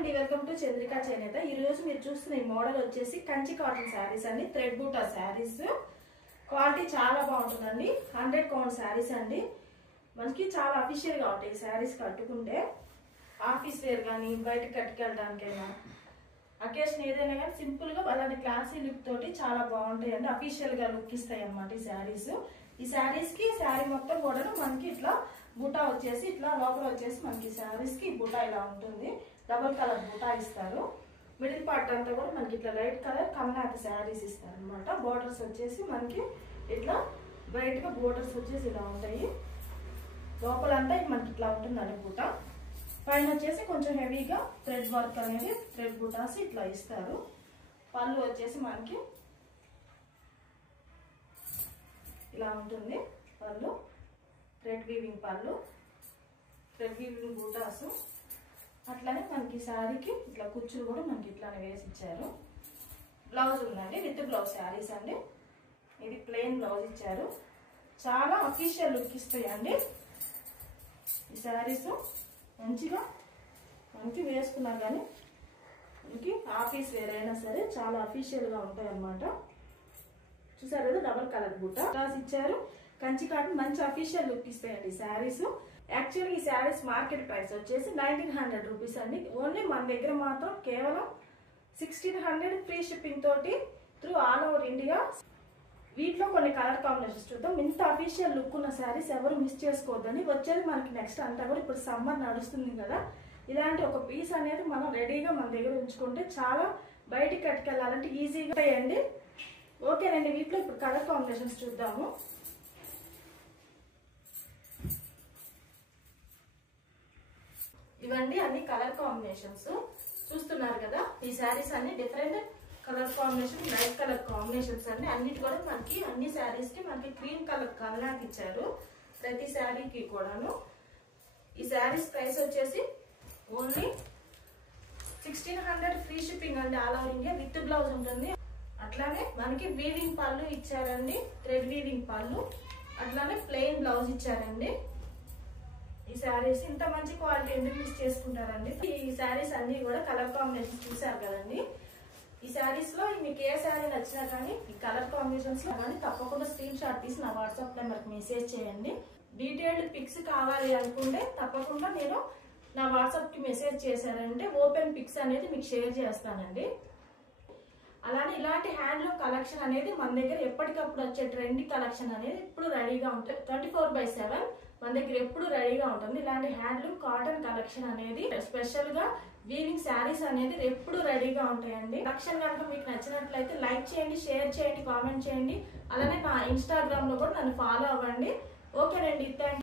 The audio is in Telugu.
అండి, వెల్కమ్ టు చంద్రికా చేనేత. ఈ రోజు మీరు చూస్తున్న ఈ మోడల్ వచ్చేసి కంచి కాటన్ శారీస్ అండి. థ్రెడ్ బూటా శారీస్ క్వాలిటీ చాలా బాగుంటుందండి. 100 కౌంట్ శారీస్ అండి. మనకి చాలా అఫీషియల్ గా ఉంటాయి ఈ శారీస్ కట్టుకుంటే. ఆఫీస్ వేర్ కానీ బయటకు కట్టుకెళ్ళడానికైనా అకేషన్ ఏదైనా కానీ సింపుల్ గా అలాంటి క్లాసీ లుక్ తోటి చాలా బాగుంటాయి అండి. అఫీషియల్ గా లుక్ ఇస్తాయి అన్నమాట ఈ శారీస్. ఈ శారీస్ కి శారీ మొత్తం కూడా మనకి ఇట్లా బూటా వచ్చేసి ఇట్లా లోపల వచ్చేసి మనకి శారీస్ కి బూటా ఇలా ఉంటుంది. డబుల్ కలర్ బూటా ఇస్తారు. మిడిల్ పార్ట్ అంతా కూడా మనకి ఇట్లా లైట్ కలర్ కమ్నాథ్ శారీస్ ఇస్తారు అనమాట. బోర్డర్స్ వచ్చేసి మనకి ఇట్లా బ్రైట్ గా బోర్డర్స్ వచ్చేసి ఇలా ఉంటాయి. లోపలంతా మనకి ఇట్లా ఉంటుందండి బూటా. పైన వచ్చేసి కొంచెం హెవీగా థ్రెడ్ వర్క్ అనేది థ్రెడ్ బూటాస్ ఇట్లా ఇస్తారు. పళ్ళు వచ్చేసి మనకి ఇలా ఉంటుంది. పళ్ళు థ్రెడ్ వీవింగ్ పళ్ళు, థ్రెడ్ వీవింగ్ బూటాస్. అట్లానే మనకి శారీకి ఇట్లా కుచ్చులు కూడా మనకి ఇట్లానే వేసి ఇచ్చారు. బ్లౌజ్ ఉందండి, విత్ బ్లౌజ్ శారీస్ అండి. ఇది ప్లెయిన్ బ్లౌజ్ ఇచ్చారు. చాలా అఫీషియల్ లుక్ ఇస్తాయండి ఈ శారీస్. మంచిగా మనకి వేసుకున్నా కానీ మనకి ఆఫీస్ వేర్ అయినా సరే చాలా అఫీషియల్ గా ఉంటాయి అన్నమాట. చూసారు కదా, డబల్ కలర్ బూటా ఇచ్చారు. కంచి కాటన్ మంచి అఫీషియల్ లుక్ ఇస్తాయండి శారీస్. యాక్చువల్లీ ఈ శారీస్ మార్కెట్ ప్రైస్ వచ్చేసి 1900 రూపీస్ అండి. ఓన్లీ మన దగ్గర మాత్రం కేవలం 1600 ఫ్రీ షిప్పింగ్ తోటి త్రూ ఆల్ ఓవర్ ఇండియా. వీటిలో కొన్ని కలర్ కాంబినేషన్స్ చూద్దాం. ఇంత అఫీషియల్ లుక్ ఉన్న శారీస్ ఎవరు మిస్ చేసుకోవద్దని. వచ్చేది మనకి నెక్స్ట్ అంతా కూడా ఇప్పుడు సమ్మర్ నడుస్తుంది కదా, ఇలాంటి ఒక పీస్ అనేది మనం రెడీగా మన దగ్గర ఉంచుకుంటే చాలా బయటికి కట్టుకెళ్ళాలంటే ఈజీగా ఉంటాయండి. ఓకేనండి, వీటిలో ఇప్పుడు కలర్ కాంబినేషన్స్ చూద్దాము. ఇవండి అన్ని కలర్ కాంబినేషన్స్ చూస్తున్నారు కదా. ఈ శారీస్ అన్ని different colour combination, light colour combinations అండి. అన్నిటి కూడా మనకి అన్ని శారీస్ కి మనకి క్రీమ్ కలర్ కలర్ ఇచ్చారు ప్రతి శారీకి కూడాను. ఈ శారీస్ ప్రైస్ వచ్చేసి ఓన్లీ 1600 ఫ్రీ షిప్పింగ్ అండి all over India. With blouse ఉంటుంది. అట్లానే మనకి వీవింగ్ పళ్ళు ఇచ్చారండి, థ్రెడ్ వీవింగ్ పళ్ళు. అట్లానే ప్లెయిన్ బ్లౌజ్ ఇచ్చారండి. ఈ శారీస్ ఇంత మంచి క్వాలిటీ ఎందుకు మిస్ చేసుకుంటారండి. ఈ శారీస్ అన్ని కూడా కలర్ కాంబినేషన్స్ చూసారు కదండి. ఈ శారీస్ లో మీకు ఏ శారీ నచ్చినా కానీ ఈ కలర్ కాంబినేషన్స్ లో కానీ తప్పకుండా స్క్రీన్ షాట్ తీసి నా వాట్సాప్ నెంబర్కి మెసేజ్ చేయండి. డీటెయిల్డ్ పిక్స్ కావాలి అనుకుంటే తప్పకుండా నేను నా వాట్సాప్ కి మెసేజ్ చేశానంటే ఓపెన్ పిక్స్ అనేది మీకు షేర్ చేస్తానండి. అలానే ఇలాంటి హ్యాండ్లూమ్ కలెక్షన్ అనేది మన దగ్గర ఎప్పటికప్పుడు వచ్చే ట్రెండీ కలెక్షన్ అనేది ఇప్పుడు రెడీగా ఉంటుంది. 24/7 మన దగ్గర ఎప్పుడు రెడీగా ఉంటుంది. ఇలాంటి హ్యాండ్లూమ్ కాటన్ కలెక్షన్ అనేది స్పెషల్ గా వీవింగ్ శారీస్ అనేది ఎప్పుడు రెడీగా ఉంటాయండి. కలెక్షన్ కనుక మీకు నచ్చినట్లయితే లైక్ చేయండి, షేర్ చేయండి, కామెంట్ చేయండి. అలానే నా ఇన్స్టాగ్రామ్ లో కూడా నన్ను ఫాలో అవ్వండి. ఓకేనండి, థ్యాంక్ యూ.